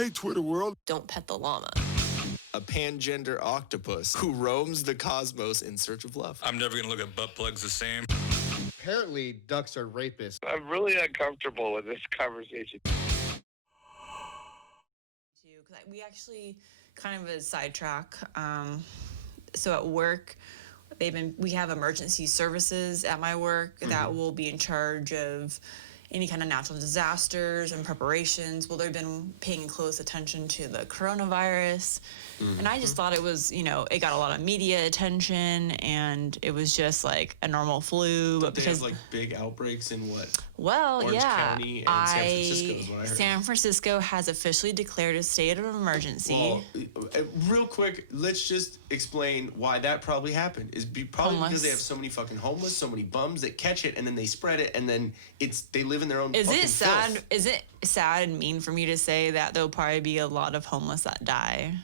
Hey, Twitter world. Don't pet the llama. A pangender octopus who roams the cosmos in search of love. I'm never going to look at butt plugs the same. Apparently, ducks are rapists. I'm really uncomfortable with this conversation. We actually kind of a sidetrack. So at work, we have emergency services at my work that will be in charge of any kind of natural disasters and preparations. Well, they've been paying close attention to the coronavirus. And I just thought it was, it got a lot of media attention, and it was just like a normal flu. But because they have like big outbreaks in what? Well, Orange County and San Francisco is what I heard. San Francisco has officially declared a state of emergency. Well, real quick, let's just explain why that probably happened. Probably because they have so many fucking homeless, so many bums that catch it, and then they spread it, and then they live in their own. Is fucking it sad? filth. Is it sad and mean for me to say that there'll probably be a lot of homeless that die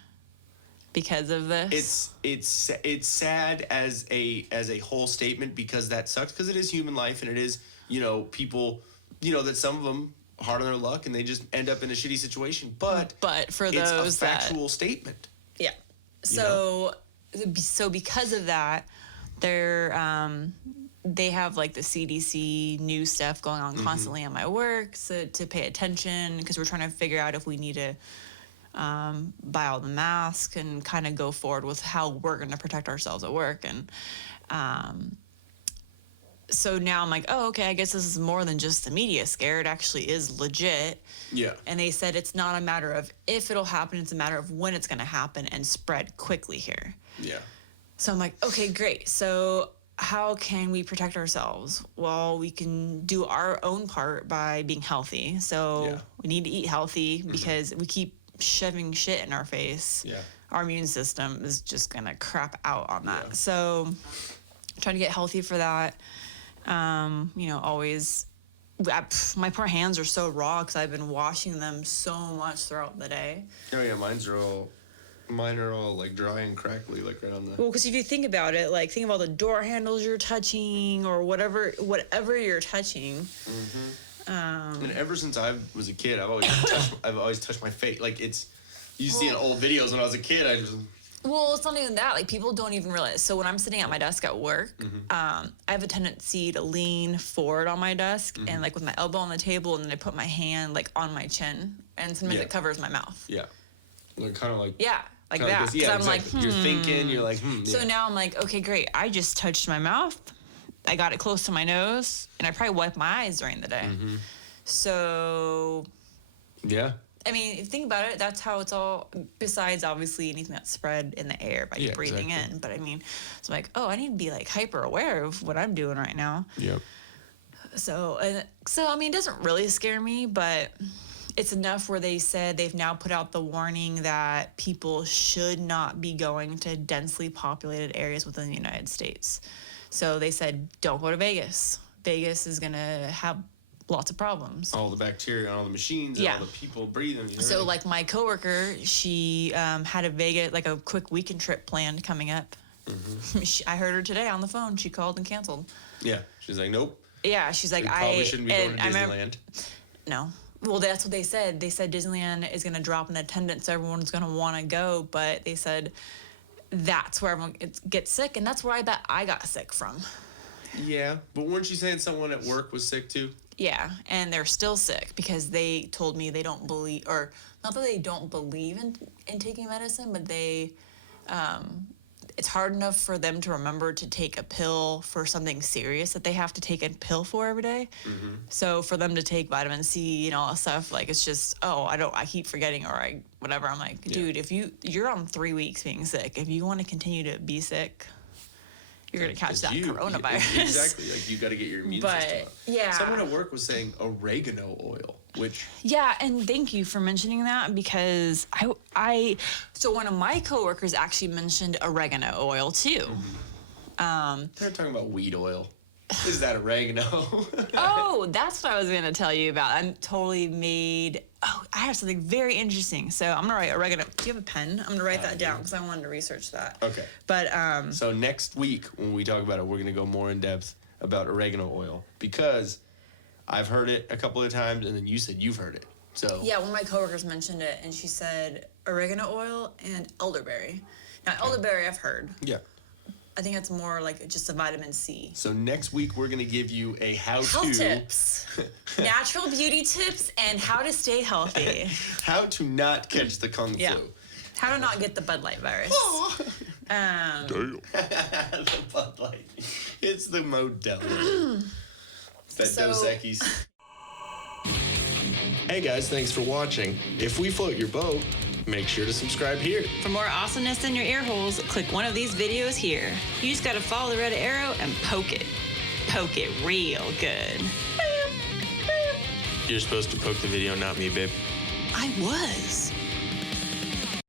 because of this? It's sad as a whole statement, because that sucks, because it is human life, and it is people that some of them hard on their luck and they just end up in a shitty situation. But for it's those a factual statement. Yeah. So because of that, they have like the CDC news stuff going on constantly at my work, so to pay attention, because we're trying to figure out if we need to buy all the masks and kind of go forward with how we're going to protect ourselves at work. And so now I'm like, oh, okay, I guess this is more than just the media scare. It actually is legit. Yeah. And they said it's not a matter of if it'll happen, it's a matter of when it's going to happen and spread quickly here. Yeah. So I'm like, okay, great. So how can we protect ourselves? Well, we can do our own part by being healthy. So we need to eat healthy, because we keep shoving shit in our face. Yeah. Our immune system is just going to crap out on that. So trying to get healthy for that. Always, my poor hands are so raw because I've been washing them so much throughout the day. Oh yeah, mine are all like dry and crackly, like right on the. Well, because if you think about it, like think of all the door handles you're touching or whatever you're touching. And ever since I was a kid, I've always touched my face. Like you see in old videos when I was a kid, I just. Well, it's not even that. Like, people don't even realize. So when I'm sitting at my desk at work, I have a tendency to lean forward on my desk and like with my elbow on the table, and then I put my hand like on my chin, and sometimes it covers my mouth. Yeah. Kind of like. Yeah, like that. Because I'm exactly. like, you're thinking, you're like, So now I'm like, okay, great. I just touched my mouth. I got it close to my nose, and I probably wipe my eyes during the day. So. Yeah. I mean, if you think about it, that's how it's all, besides obviously anything that's spread in the air by you breathing in. But I mean, it's like, oh, I need to be like hyper aware of what I'm doing right now. Yep. So I mean, it doesn't really scare me, but it's enough where they said they've now put out the warning that people should not be going to densely populated areas within the United States. So they said, don't go to Vegas. Vegas is going to have lots of problems. All the bacteria on all the machines and all the people breathing. So like my coworker, she had a quick weekend trip planned coming up. I heard her today on the phone. She called and canceled. Yeah. She's like, nope. Yeah. She's like, we probably shouldn't be going to Disneyland. No. Well, that's what they said. They said Disneyland is going to drop in attendance. So everyone's going to want to go. But they said that's where everyone gets sick. And that's where I bet I got sick from. Yeah. But weren't you saying someone at work was sick too? Yeah, and they're still sick because they told me they don't believe, or not that they don't believe in taking medicine, but it's hard enough for them to remember to take a pill for something serious that they have to take a pill for every day. So for them to take vitamin C and all that stuff, like it's just, I keep forgetting, or whatever. I'm like, dude, if you're on 3 weeks being sick, if you want to continue to be sick, you're going to catch that coronavirus. Exactly. Like, you got to get your immune system up. Yeah. Someone at work was saying oregano oil, which... Yeah, and thank you for mentioning that, because so one of my coworkers actually mentioned oregano oil, too. They're talking about weed oil. Is that oregano? Oh, that's what I was going to tell you about. I'm totally made... Oh, I have something very interesting. So I'm going to write oregano. Do you have a pen? I'm going to write that down because I wanted to research that. Okay. But so next week when we talk about it, we're going to go more in depth about oregano oil, because I've heard it a couple of times, and then you said you've heard it. So Yeah, one of my coworkers mentioned it, and she said oregano oil and elderberry. Now, elderberry I've heard. yeah. I think it's more like just a vitamin C. So next week we're gonna give you a Health how-to, tips, natural beauty tips, and how to stay healthy. how to not catch the kung Yeah. flu. How to not get the Bud Light virus. The Bud Light. It's the Modelo. It's that So- Dos Equis. Hey guys, thanks for watching. If we float your boat, make sure to subscribe here. For more awesomeness in your ear holes, click one of these videos here. You just gotta follow the red arrow and poke it. Poke it real good. You're supposed to poke the video, not me, babe. I was.